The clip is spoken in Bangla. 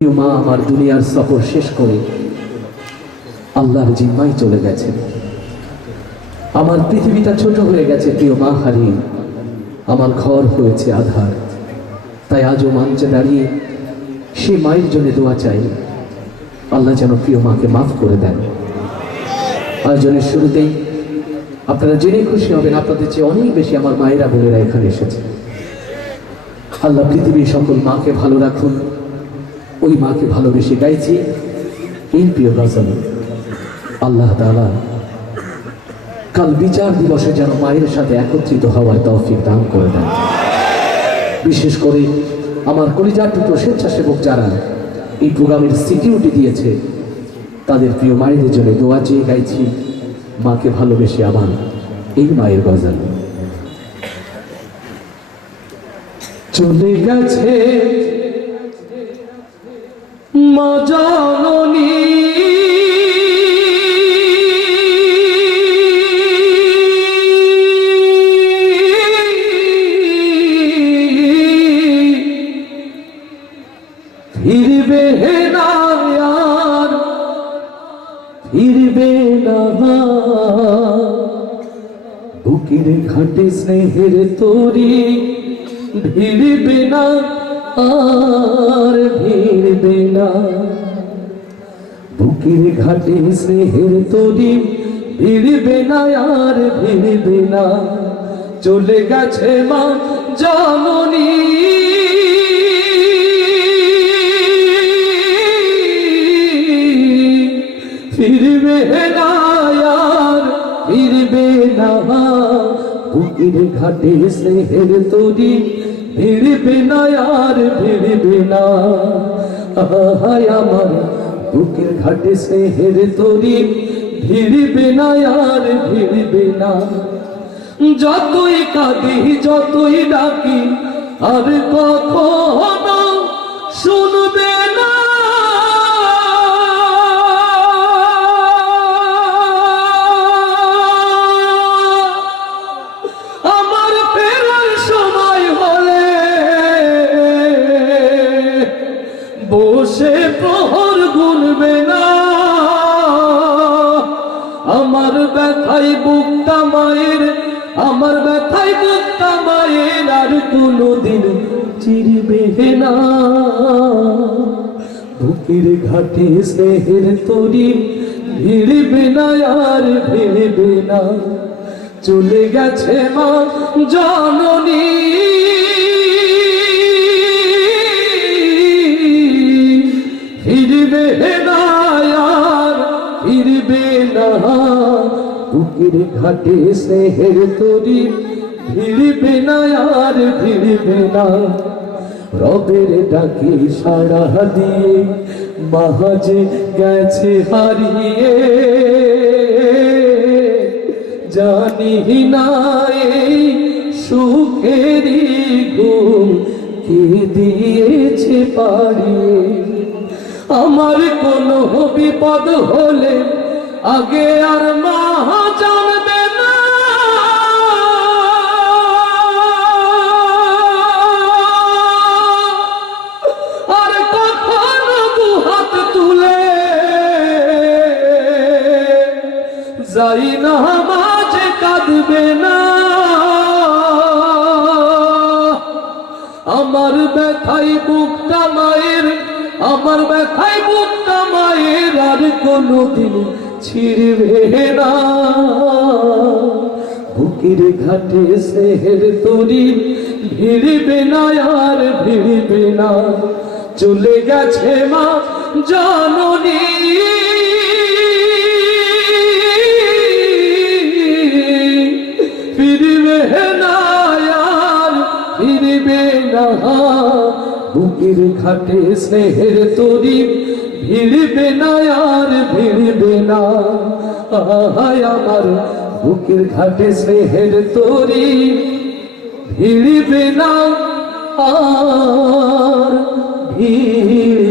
প্রিয় মা আমার দুনিয়ার সফর শেষ করে আল্লাহর জিম্মায় চলে গেছে। আমার পৃথিবীটা ছোট হয়ে গেছে, প্রিয় মা হারিয়ে আমার ঘর হয়েছে আধার। তাই আজও মঞ্চে দাঁড়িয়ে সে মায়ের জন্য দোয়া চাই, আল্লাহ যেন প্রিয় মাকে মাফ করে দেন। আয়োজনের শুরুতেই আপনারা জেনে খুশি হবেন, আপনাদের চেয়ে অনেক বেশি আমার মায়েরা বোনেরা এখানে এসেছে। আল্লাহ পৃথিবীর সকল মাকে ভালো রাখুন। ওই মাকে ভালোবেসে গাইছি এই প্রিয় গজল। আল্লাহ তাআলা কাল বিচার দিবসে যেন মায়ের সাথে একত্রিত হওয়ার তৌফিক দান করে দেন। বিশেষ করে আমার কলিজার টুকরো স্বেচ্ছাসেবক যারা এই প্রোগ্রামের সিকিউরিটি দিয়েছে, তাদের প্রিয় মায়েদের জন্য দোয়া চেয়ে গাইছি মাকে ভালোবেসে আবার এই মায়ের গজল। চলে গেছে মা জননী, ফিরবে না আর ফিরবে না, বুকের ঘাটে স্নেহের তরি ভিড়বে না আর ভিড়বে না, বুকের ঘাটে স্নেহের তরি ভিড়বে না আর ভিড়বে না। চলে গেছে মা জননী, ফিরবে না আর ফিরবে না, বুকের ঘাটে স্নেহের তরি ভিড়বে না আর ভিড়বে না। হায় আমার বুকের ঘাটে স্নেহের তরি ভিড়বে না আর ভিড়বে না। যতই কাঁদি যতই ডাকি আর কখনো শুনবে না, আমার ফেরার সময় হলে বসে প্রহর গুনবে না। আমার ব্যথায় বুকটা মায়ের, আমার ব্যথায় বুকটা মায়ের আর কোনোদিন চিরবে না। বুকের ঘাটে স্নেহের তরি ভিড়বে না আর ভিড়বে না। চলে গেছে মা জননী, ফিরবে না আর ফিরবে না, বুকের ঘাটে স্নেহের তরি ভিড়বে না আর ভিড়বে না। রবের ডাকে সাড়া দিয়ে মাঝে গেছে হারিয়ে, জানি না এই সুখেরই ঘুম কে দিয়েছে পাড়িয়ে। আমার কোনো বিপদ হলে আগে আর মা জানবে না, আর কখনো দুহাত তুলে যাই না মাঝে কাঁদবে না। আমার ব্যথাই বুকটা মায়ের, আমার ব্যথাই বুকটা মায়ের আর কোনোদিন ছিড়বে না। বুকের ঘাটে স্নেহের তরি ভিড়বে না আর ভিড়বে না। চলে গেছে মা জননী, ফিরবে না আর ফিরবে না, বুকের ঘাটে স্নেহের তরি ভিড়বে না আর ভিড়বে না। হায় আমার বুকের ঘাটে স্নেহের তরি ভিড়বে না আর ভিড়বে